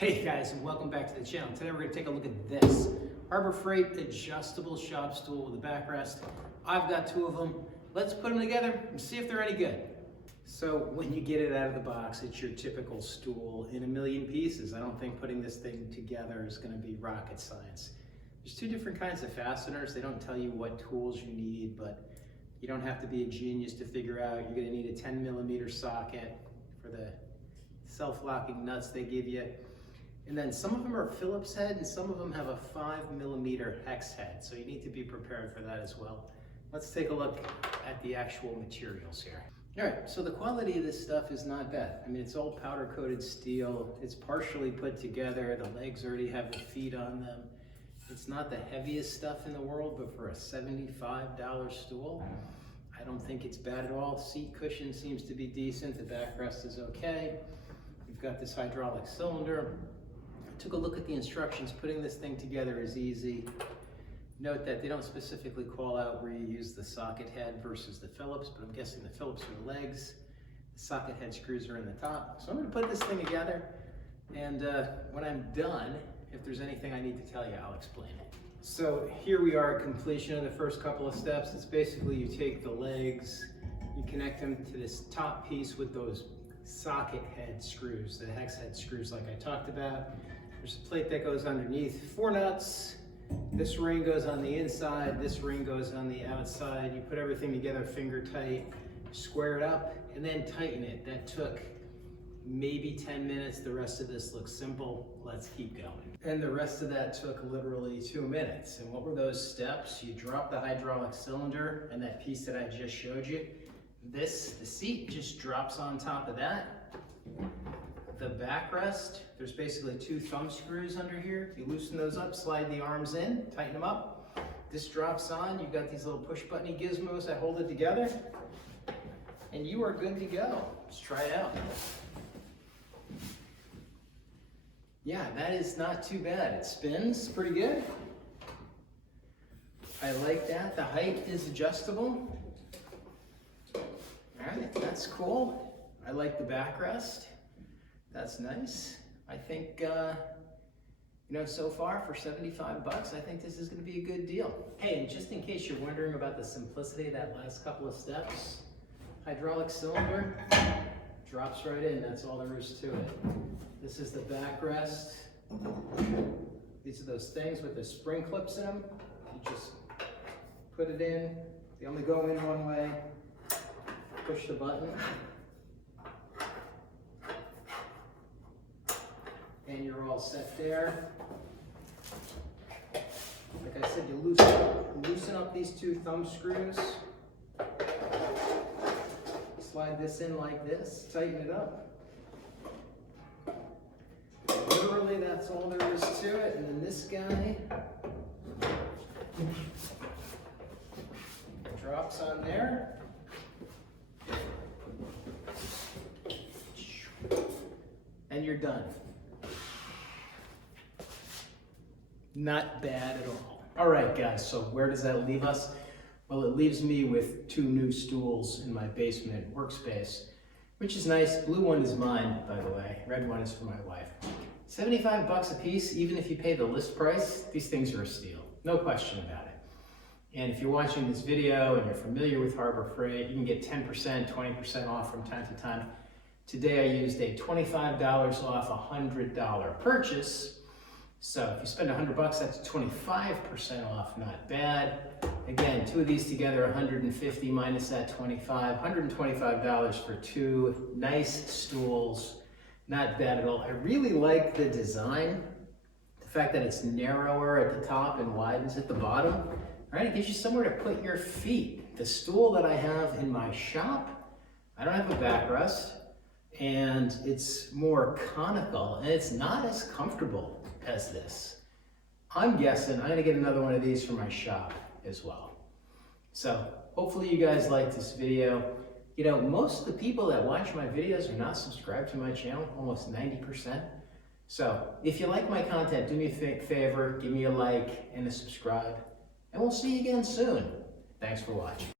Hey guys, and welcome back to the channel. Today we're going to take a look at this Harbor Freight adjustable shop stool with a backrest. I've got two of them. Let's put them together and see if they're any good. So when you get it out of the box, it's your typical stool in a million pieces. I don't think putting this thing together is going to be rocket science. There's two different kinds of fasteners. They don't tell you what tools you need, but you don't have to be a genius to figure out you're going to need a 10mm socket for the self-locking nuts they give you. And then some of them are Phillips head and some of them have a 5mm hex head. So you need to be prepared for that as well. Let's take a look at the actual materials here. All right, so the quality of this stuff is not bad. I mean, it's all powder coated steel. It's partially put together. The legs already have the feet on them. It's not the heaviest stuff in the world, but for a $75 stool, I don't think it's bad at all. Seat cushion seems to be decent. The backrest is okay. We've got this hydraulic cylinder. I took a look at the instructions. Putting this thing together is easy. Note that they don't specifically call out where you use the socket head versus the Phillips, but I'm guessing the Phillips are the legs. The socket head screws are in the top. So I'm going to put this thing together, and when I'm done, if there's anything I need to tell you, I'll explain it. So here we are at completion of the first couple of steps. It's basically you take the legs, you connect them to this top piece with those socket head screws, the hex head screws like I talked about. There's a plate that goes underneath, 4 nuts. This ring goes on the inside, this ring goes on the outside. You put everything together finger tight, square it up, and then tighten it. That took maybe 10 minutes. The rest of this looks simple. Let's keep going. And the rest of that took literally 2 minutes. And what were those steps? You drop the hydraulic cylinder and that piece that I just showed you. The seat just drops on top of that. The backrest, there's basically 2 thumb screws under here. You loosen those up, slide the arms in, tighten them up. This drops on. You've got these little push button gizmos that hold it together. And you are good to go. Let's try it out. Yeah, that is not too bad. It spins pretty good. I like that. The height is adjustable. All right, that's cool. I like the backrest. That's nice. I think, so far for 75 bucks, I think this is gonna be a good deal. Hey, and just in case you're wondering about the simplicity of that last couple of steps, hydraulic cylinder drops right in, that's all there is to it. This is the backrest. These are those things with the spring clips in them. You just put it in. They only go in one way. Push the button. And you're all set there. Like I said, you loosen up these 2 thumb screws. Slide this in like this, tighten it up. Literally, that's all there is to it. And then this guy drops on there. And you're done. Not bad at all. All right, guys, so where does that leave us? Well, it leaves me with 2 new stools in my basement workspace, which is nice. Blue one is mine, by the way. Red one is for my wife. 75 bucks a piece, even if you pay the list price, these things are a steal. No question about it. And if you're watching this video and you're familiar with Harbor Freight, you can get 10%, 20% off from time to time. Today I used a $25 off a $100 purchase. So if you spend 100 bucks, that's 25% off, not bad. Again, 2 of these together, 150 minus that 25, $125 for 2 nice stools. Not bad at all. I really like the design. The fact that it's narrower at the top and widens at the bottom. All right, it gives you somewhere to put your feet. The stool that I have in my shop, I don't have a backrest, and it's more conical, and it's not as comfortable as this. I'm guessing I'm gonna get another one of these for my shop as well. So hopefully you guys like this video. Most of the people that watch my videos are not subscribed to my channel, almost 90%. So if you like my content, do me a favor, give me a like and a subscribe, and we'll see you again soon. Thanks for watching.